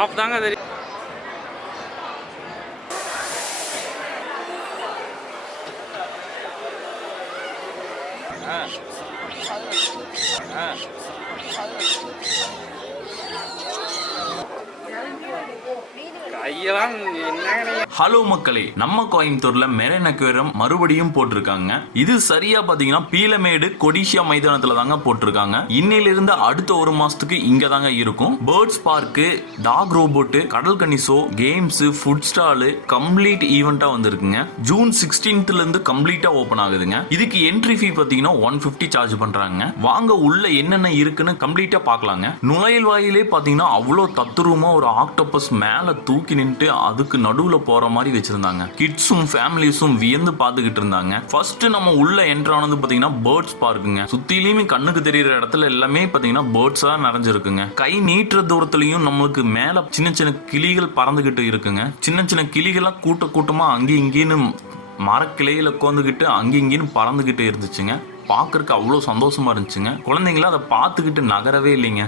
Of தாங்க தெரியும். Hello மக்களே, நம்ம கோயம்புத்தூர்ல மெரைன் அக்வேரியம் மறுபடியும் போட்டிருக்காங்க. இது சரியா பாத்தீங்கன்னா பீலமேடு கொடிஷியா மைதானத்துல தாங்க போட்டிருக்காங்க. இன்னிலிருந்து அடுத்த ஒரு மாசத்துக்கு இங்க தாங்க இருக்கும். பேர்ட்ஸ் பார்க்கு, டாக் ரோபோட், கடல் கன்னி show, games, food stall complete ஈவெண்டா வந்திருக்குங்க. ஜூன் 16th இருந்து கம்ப்ளீட்டா ஓபன் ஆகுதுங்க. இதுக்கு என்ட்ரி ஃபீ பாத்தீங்கன்னா 150 சார்ஜ் பண்றாங்க. வாங்க உள்ள என்னென்ன இருக்குன்னு கம்ப்ளீட்டா பாக்கலாங்க. நுழையல் வாயிலே பாத்தீங்கன்னா அவ்வளவு தத்துரூமா ஒரு ஆக்டோபஸ் மேல தூக்கி நின்று அதுக்கு நடுவுல போற மாதிரி வச்சிருந்தாங்க. கிட்ஸும் ஃபேமிலிஸும் வியந்து பாத்துக்கிட்டு இருந்தாங்க. ஃபர்ஸ்ட் நம்ம உள்ள என்டர் ஆனது பாத்தீங்கன்னா பேர்ட்ஸ் பார்க்குங்க. சுத்திலுமே கண்ணுக்கு தெரியுற இடத்துல எல்லாமே பாத்தீங்கன்னா பேர்ட்ஸா நிறைஞ்சிருக்குங்க. கை நீட்டுற தூரத்திலையும் நம்மளுக்கு மேல சின்ன சின்ன கிளிகள் பறந்துகிட்டு இருக்குங்க. சின்ன சின்ன கிளிகளா கூட்டமா அங்கேயும் இங்கேன்னு மரக்கிளையில உட்காந்துக்கிட்டு அங்கேயும் பறந்துகிட்டு இருந்துச்சுங்க. பாக்குறதுக்கு அவ்வளவு சந்தோஷமா இருந்துச்சுங்க. குழந்தைங்கள அதை பார்த்துக்கிட்டு நகரவே இல்லைங்க.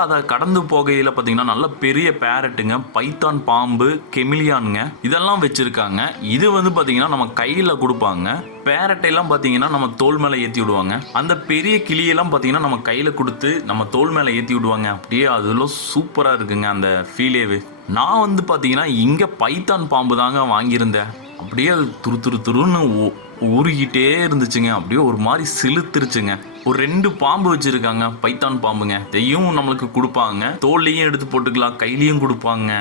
அதை கடந்து போகையில் பார்த்தீங்கன்னா நல்ல பெரிய பேரட்டுங்க, பைத்தான் பாம்பு, கெமிலியானுங்க இதெல்லாம் வச்சிருக்காங்க. இது வந்து பார்த்தீங்கன்னா நம்ம கையில் கொடுப்பாங்க. பேரட்டையெல்லாம் பார்த்தீங்கன்னா நம்ம தோல் மேலே ஏற்றி விடுவாங்க. அந்த பெரிய கிளியெல்லாம் பார்த்தீங்கன்னா நம்ம கையில் கொடுத்து நம்ம தோல் மேலே ஏற்றி விடுவாங்க. அப்படியே அதெல்லாம் சூப்பராக இருக்குங்க அந்த ஃபீலேவே. நான் வந்து பார்த்தீங்கன்னா இங்கே பைத்தான் பாம்பு தாங்க வாங்கியிருந்தேன். அப்படியே அது துருன்னு ஊறிக்கிட்டே இருந்துச்சுங்க. அப்படியே ஒரு மாதிரி சிலுத்துருச்சுங்க. ஒரு 2 பாம்பு வச்சிருக்காங்க, பைத்தான் பாம்புங்க. இதையும் நம்மளுக்கு கொடுப்பாங்க. தோல்லையும் எடுத்து போட்டுக்கலாம், கையிலையும் கொடுப்பாங்க.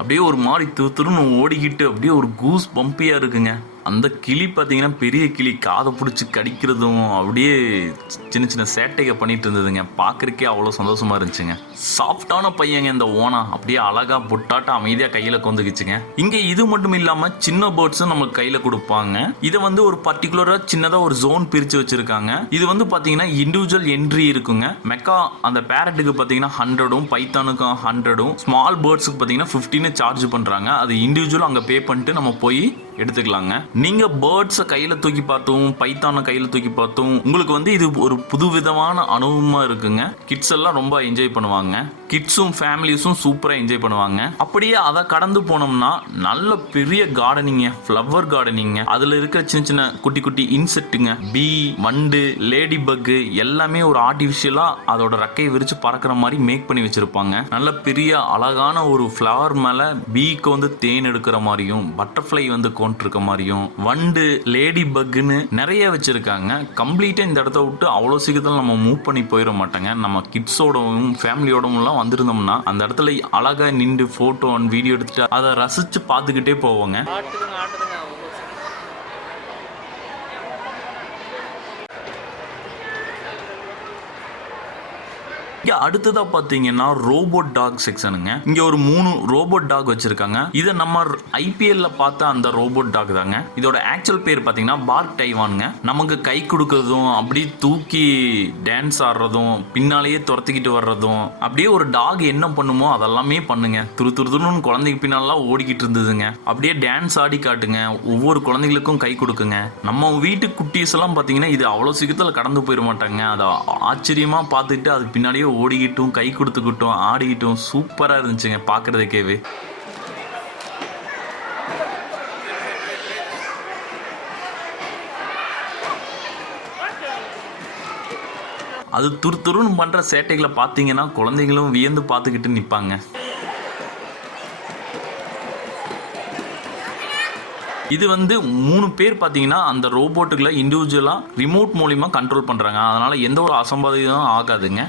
அப்படியே ஒரு மாதிரி துருன்னு ஓடிக்கிட்டு அப்படியே ஒரு கூஸ் பம்பியா இருக்குங்க. அந்த கிளி பார்த்தீங்கன்னா பெரிய கிளி காதை பிடிச்சி கடிக்கிறதும் அப்படியே சின்ன சின்ன சேட்டையை பண்ணிட்டு இருந்ததுங்க. பார்க்கறக்கே அவ்வளோ சந்தோஷமா இருந்துச்சுங்க. சாஃப்டான பையங்க இந்த ஓனா. அப்படியே அழகா பொட்டாட்ட அமைதியாக கையில் கொந்துக்குச்சுங்க. இங்கே இது மட்டும் இல்லாமல் சின்ன பேர்ட்ஸும் நம்மளுக்கு கையில் கொடுப்பாங்க. இதை வந்து ஒரு பர்டிகுலராக சின்னதாக ஒரு ஜோன் பிரித்து வச்சிருக்காங்க. இது வந்து பார்த்தீங்கன்னா இண்டிவிஜுவல் என்ட்ரி இருக்குங்க. மெக்கா அந்த பேரட்டுக்கு பார்த்தீங்கன்னா 100, பைத்தானுக்கு 100, ஸ்மால் பேர்ட்ஸுக்கு பார்த்தீங்கன்னா 15 சார்ஜ் பண்ணுறாங்க. அது இண்டிவிஜுவல் அங்கே பே பண்ணிட்டு நம்ம போய் எடுத்துக்கலாங்க. நீங்க பேர்ட்ஸை கையில தூக்கி பார்த்தோம், பைத்தானை கையில தூக்கி பார்த்தோம், உங்களுக்கு வந்து இது ஒரு புதுவிதமான அனுபவமா இருக்குங்க. கிட்ஸ் எல்லாம் ரொம்ப என்ஜாய் பண்ணுவாங்க. கிட்ஸும் ஃபேமிலிஸும் சூப்பரா என்ஜாய் பண்ணுவாங்க. அப்படியே அதை கடந்து போனோம்னா நல்ல பெரிய கார்டனிங்க, ஃப்ளவர் கார்டனிங்க. அதுல இருக்கிற சின்ன சின்ன குட்டி குட்டி இன்செக்ட்டுங்க, பீ, வண்டு, லேடி பக் எல்லாமே ஒரு ஆர்டிஃபிஷியலா அதோட ரெக்கையை விரிச்சு பறக்கிற மாதிரி மேக் பண்ணி வச்சிருப்பாங்க. நல்ல பெரிய அழகான ஒரு ஃப்ளவர் மேல பீக்கு வந்து தேன் எடுக்கிற மாதிரியும், பட்டர்ஃப்ளை வந்து கொண்டிருக்க மாதிரியும், வண்டு, லேடி பக்னு நிறைய வச்சிருக்காங்க. கம்ப்ளீட்டா இந்த இடத்த விட்டு அவ்வளோ சீக்கிரத்தில் நம்ம மூவ் பண்ணி போயிட மாட்டாங்க. நம்ம கிட்ஸோடவும் ஃபேமிலியோடவும் எல்லாம் வந்திருந்தோம்னா அந்த இடத்துல அழகா நின்று போட்டோ வீடியோ எடுத்துட்டு அதை ரசிச்சு பார்த்துக்கிட்டே போவோங்க. இங்க அடுத்ததா பாத்தீங்கன்னா ரோபோட் டாக் செக்ஷனுங்க. இங்க ஒரு 3 ரோபோட் டாக் வச்சிருக்காங்க. இதை நம்ம ஐபிஎல்ல பார்த்த அந்த ரோபோட் டாக் தாங்க. இதோட ஆக்சுவல் பேர் பாத்தீங்கன்னா பார்க் டைவானுங்க. நமக்கு கை கொடுக்கறதும் அப்படி தூக்கி டான்ஸ் ஆடுறதும் பின்னாலேயே துரத்திக்கிட்டு வர்றதும் அப்படியே ஒரு டாக் என்ன பண்ணுமோ அதெல்லாமே பண்ணுங்க. துருன்னு குழந்தைக்கு பின்னாலாம் ஓடிக்கிட்டு இருந்ததுங்க. அப்படியே டான்ஸ் ஆடி காட்டுங்க. ஒவ்வொரு குழந்தைகளுக்கும் கை கொடுக்குங்க. நம்ம வீட்டு குட்டீஸ் எல்லாம் பாத்தீங்கன்னா இது அவ்வளவு சீக்கிரத்தில் கடந்து போயிட மாட்டாங்க. அதை ஆச்சரியமா பார்த்துட்டு அதுக்கு பின்னாடியே ஓடிக்கிட்டும் கை கொடுத்துக்கிட்டும் ஆடிக்கிட்டும் சூப்பரா இருந்துச்சுங்க பார்க்கறதுக்கேவே. அது துருன்னு பண்ற சேட்டைகளை பார்த்தீங்கன்னா குழந்தைகளும் வியந்து பார்த்துக்கிட்டு நிற்பாங்க. இது வந்து 3 பேர் பார்த்தீங்கன்னா அந்த ரோபோட்டுகளை இண்டிவிஜுவலா ரிமோட் மூலியமா கண்ட்ரோல் பண்றாங்க. அதனால எந்த ஒரு அசம்பாவிதமும் ஆகாதுங்க.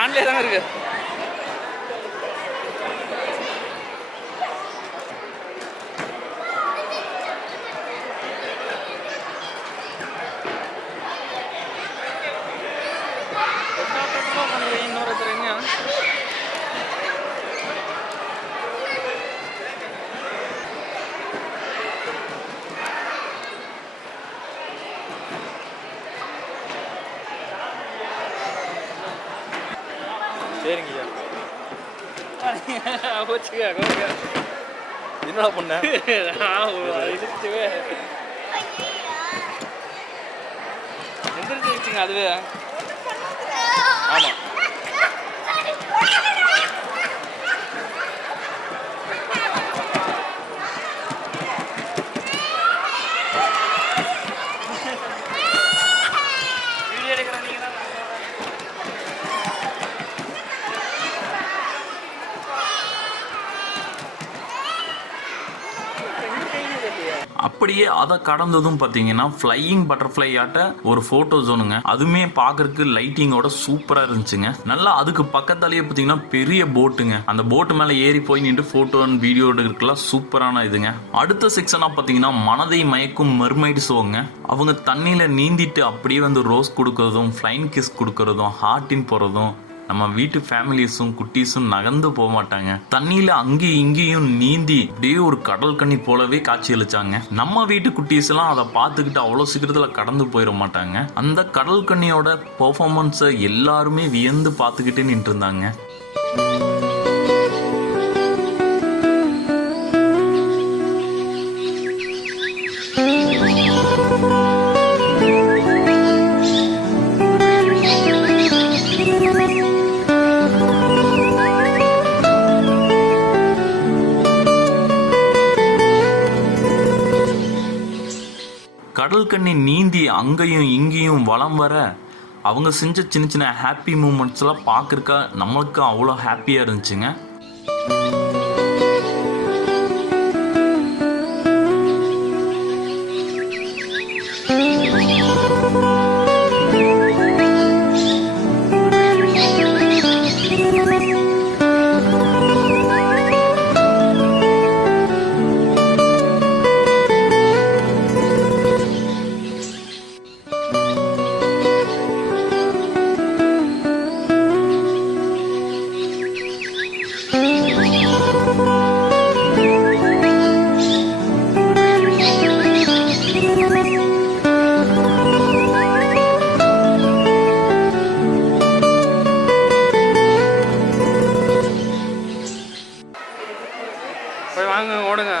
ஆன்லே தாங்க இருக்கு. என்னடா பண்ண எந்திரிச்சு அதுவே ஆமா அப்படியே அதை கடந்ததும் பார்த்தீங்கன்னா ஃப்ளையிங் பட்டர்ஃப்ளை ஆட்ட ஒரு ஃபோட்டோ ஜோனுங்க. அதுவுமே பார்க்கறதுக்கு லைட்டிங்கோட சூப்பராக இருந்துச்சுங்க. நல்லா அதுக்கு பக்கத்தாலேயே பார்த்தீங்கன்னா பெரிய போட்டுங்க. அந்த போட்டு மேலே ஏறி போய் நின்று ஃபோட்டோ அண்ட் வீடியோ எடுக்கலாம் சூப்பரான இதுங்க. அடுத்த செக்ஷனாக பார்த்தீங்கன்னா மனதை மயக்கும் மெர்மைடு ஷோங்க. அவங்க தண்ணியில் நீந்திட்டு அப்படியே வந்து ரோஸ் கொடுக்கறதும் ஃப்ளைங் கிஸ் கொடுக்கறதும் ஹார்ட்டின் போகிறதும் நம்ம வீட்டு ஃபேமிலிஸும் குட்டீஸும் நகர்ந்து போக மாட்டாங்க. தண்ணியில அங்கேயும் இங்கேயும் நீந்தி அப்படியே ஒரு கடல் கண்ணி போலவே காட்சி அளிச்சாங்க. நம்ம வீட்டு குட்டீஸ் எல்லாம் அதை பார்த்துக்கிட்டு அவ்வளோ சீக்கிரத்துல கடந்து போயிட மாட்டாங்க. அந்த கடல் கண்ணியோட பெர்ஃபார்மன்ஸை எல்லாருமே வியந்து பார்த்துக்கிட்டே நின்று இருந்தாங்க. கடல் கண்ணி நீந்தி அங்கேயும் இங்கேயும் வலம் வர அவங்க செஞ்ச சின்ன சின்ன ஹாப்பி மூமெண்ட்ஸ்லாம் பார்க்குறக்க நம்மளுக்கு அவ்வளோ ஹாப்பியாக இருந்துச்சுங்க. போய் வாங்க ஓடுங்க.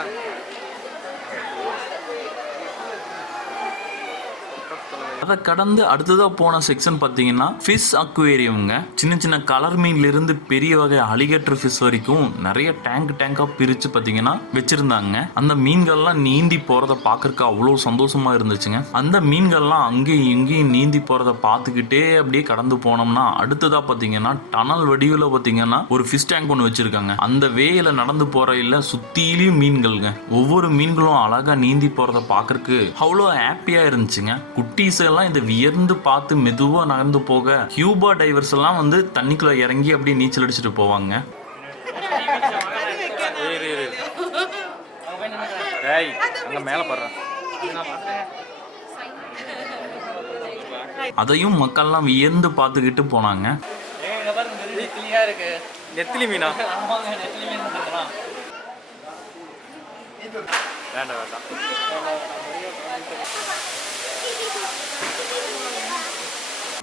அதை கடந்து அடுத்ததாக போன செக்ஷன் பார்த்தீங்கன்னா ஃபிஷ் அக்வேரியம்ங்க. சின்ன சின்ன கலர் மீன்ல இருந்து பெரிய வகை அலிகேட்டர் ஃபிஷ் வரைக்கும் நிறைய டேங்காக பிரித்து பார்த்தீங்கன்னா வச்சிருந்தாங்க. அந்த மீன்கள்லாம் நீந்தி போகிறத பார்க்கறக்கு அவ்வளோ சந்தோஷமா இருந்துச்சுங்க. அந்த மீன்கள்லாம் அங்கேயும் இங்கேயும் நீந்தி போகிறத பார்த்துக்கிட்டே அப்படியே கடந்து போனோம்னா அடுத்ததாக பார்த்தீங்கன்னா டனல் வடிவில் பார்த்தீங்கன்னா ஒரு ஃபிஷ் டேங்க் ஒன்று வச்சிருக்காங்க. அந்த வேயில நடந்து போகிற இல்லை சுத்திலையும் மீன்கள்ங்க. ஒவ்வொரு மீன்களும் அழகாக நீந்தி போகிறத பார்க்கறக்கு அவ்வளோ ஹாப்பியாக இருந்துச்சுங்க. குட்டீஸ் எல்லாம் இதை வியர்ந்து பார்த்து மெதுவா நகர்ந்து போக கியூபா டைவர்ஸ் எல்லாம் வந்து தண்ணிக்குள்ள இறங்கி அப்படியே நீச்சல் அடிச்சுட்டு போவாங்க. அதையும் மக்கள்லாம் வியந்து பார்த்துக்கிட்டு போனாங்க. நெத்திலி மீனா வேண்டாம் வேண்டாம்.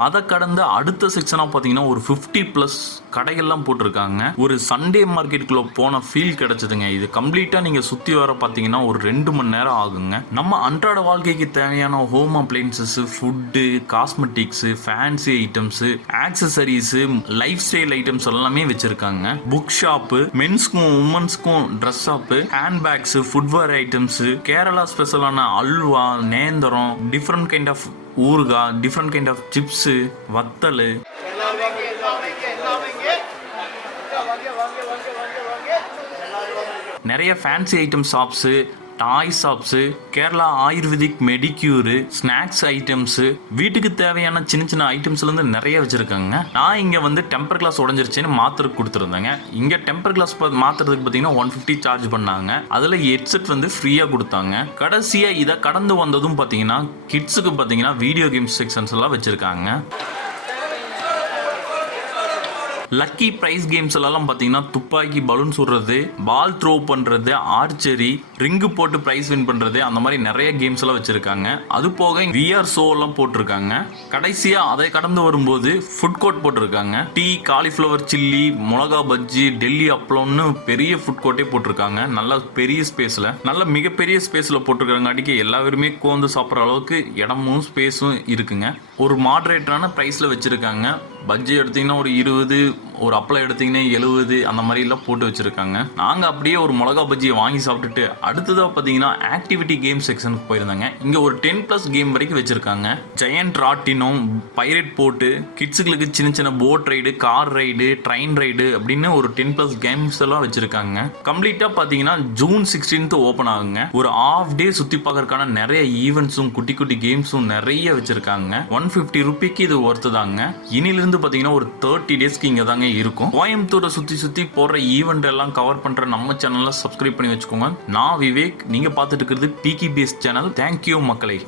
அதை கடந்து அடுத்த செக்ஷனாக பார்த்தீங்கன்னா ஒரு 50+ கடைகள்லாம் போட்டிருக்காங்க. ஒரு சண்டே மார்க்கெட்டுக்குள்ளே போன ஃபீல் கிடைச்சதுங்க. இது கம்ப்ளீட்டாக நீங்கள் சுற்றி வர பார்த்தீங்கன்னா ஒரு 2 மணி நேரம் ஆகுங்க. நம்ம அன்றாட வாழ்க்கைக்கு தேவையான home appliances, food, cosmetics, fancy items, accessories, life style items எல்லாமே வச்சுருக்காங்க. புக் ஷாப்பு, மென்ஸ்க்கும் உமன்ஸ்க்கும் dress shop, hand bags, footwear items, Kerala ஸ்பெஷலான அல்வா, நேந்திரம், டிஃப்ரெண்ட் கைண்ட் ஆஃப் ஊறுகாய், டிஃப்ரெண்ட் கைண்ட் ஆஃப் சிப்ஸு, வத்தல், நிறைய fancy item shops, toy shops, Kerala ayurvedic மெடிக்யூரு, ஸ்நாக்ஸ் ஐட்டம்ஸு, வீட்டுக்கு தேவையான சின்ன சின்ன ஐட்டம்ஸ்லேருந்து நிறைய வச்சுருக்காங்க. நான் இங்கே வந்து டெம்பர் கிளாஸ் உடஞ்சிருச்சுன்னு மாத்திரக்கு கொடுத்துருந்தேங்க. இங்கே டெம்பர் கிளாஸ் மாற்றுறதுக்கு பார்த்தீங்கன்னா 150 சார்ஜ் பண்ணாங்க. அதில் ஹெட்செட் வந்து ஃப்ரீயாக கொடுத்தாங்க. கடைசியாக இதை கடந்து வந்ததும் பார்த்தீங்கன்னா கிட்ஸுக்கு பார்த்தீங்கன்னா வீடியோ கேம்ஸ் செக்ஷன்ஸ் எல்லாம் வச்சுருக்காங்க. லக்கி பிரைஸ் கேம்ஸ் எல்லாம் பார்த்தீங்கன்னா துப்பாக்கி, பலூன் சுடுறது, பால் த்ரோ பண்ணுறது, ஆர்ச்சரி, ரிங்கு போட்டு பிரைஸ் வின் பண்ணுறது, அந்த மாதிரி நிறைய கேம்ஸ் எல்லாம் வச்சிருக்காங்க. அது போக விஆர் ஷோ எல்லாம் போட்டிருக்காங்க. கடைசியா அதை கடந்து வரும்போது ஃபுட் கோர்ட் போட்டிருக்காங்க. டீ, காலிஃப்ளவர் சில்லி, மிளகா பஜ்ஜி, டெல்லி அப்பளம்னு பெரிய ஃபுட் கோர்ட்டே போட்டிருக்காங்க. நல்ல பெரிய ஸ்பேஸ்ல, நல்ல மிகப்பெரிய ஸ்பேஸ்ல போட்டிருக்காங்க. அடிக்க எல்லாருமே கோந்து சாப்பிட்ற அளவுக்கு இடமும் ஸ்பேஸும் இருக்குங்க. ஒரு மாடரேட்டரான பிரைஸ்ல வச்சிருக்காங்க. பஜ்ஜி எடுத்தீங்கன்னா ஒரு 20, ஒரு அப்பளம் எடுத்தீங்கன்னா 70, அந்த மாதிரி எல்லாம் போட்டு வச்சிருக்காங்க. நாங்க அப்படியே ஒரு மிளகா பஜ்ஜியை வாங்கி சாப்பிட்டுட்டு அடுத்ததா பாத்தீங்கன்னா ஆக்டிவிட்டி கேம் செக்ஷனுக்கு போயிருந்தாங்க. இங்க ஒரு 10+ கேம் வரைக்கும் வச்சிருக்காங்க. ஜெயண்ட் ராட்டினம், பைரட் போட்டு, கிட்ஸுகளுக்கு சின்ன சின்ன boat ride, car ride, train ride அப்படின்னு ஒரு 10+ கேம்ஸ் எல்லாம் வச்சிருக்காங்க. கம்ப்ளீட்டா பாத்தீங்கன்னா ஜூன் 16 ஓபன் ஆகுங்க. ஒரு ஆஃப் டே சுத்தி பார்க்கறதுக்கான நிறைய ஈவெண்ட்ஸும் குட்டி குட்டி கேம்ஸும் நிறைய வச்சிருக்காங்க. 150 ரூபாய்க்கு இது ஒர்த்து தாங்க. இனிலிருந்து பாத்தீங்கன்னா ஒரு 30 டேஸ்க்கு இங்க தாங்க இருக்கும். கோயம்புத்தூரை சுத்தி சுத்தி போற ஈவெண்ட் எல்லாம் கவர் பண்ற நம்ம சேனல்ல சப்ஸ்கிரைப் பண்ணி வச்சுக்கோங்க. நான் விவேக், நீங்க பார்த்துட்டு இருக்கிறது PKBS சேனல். தேங்க்யூ மக்களை.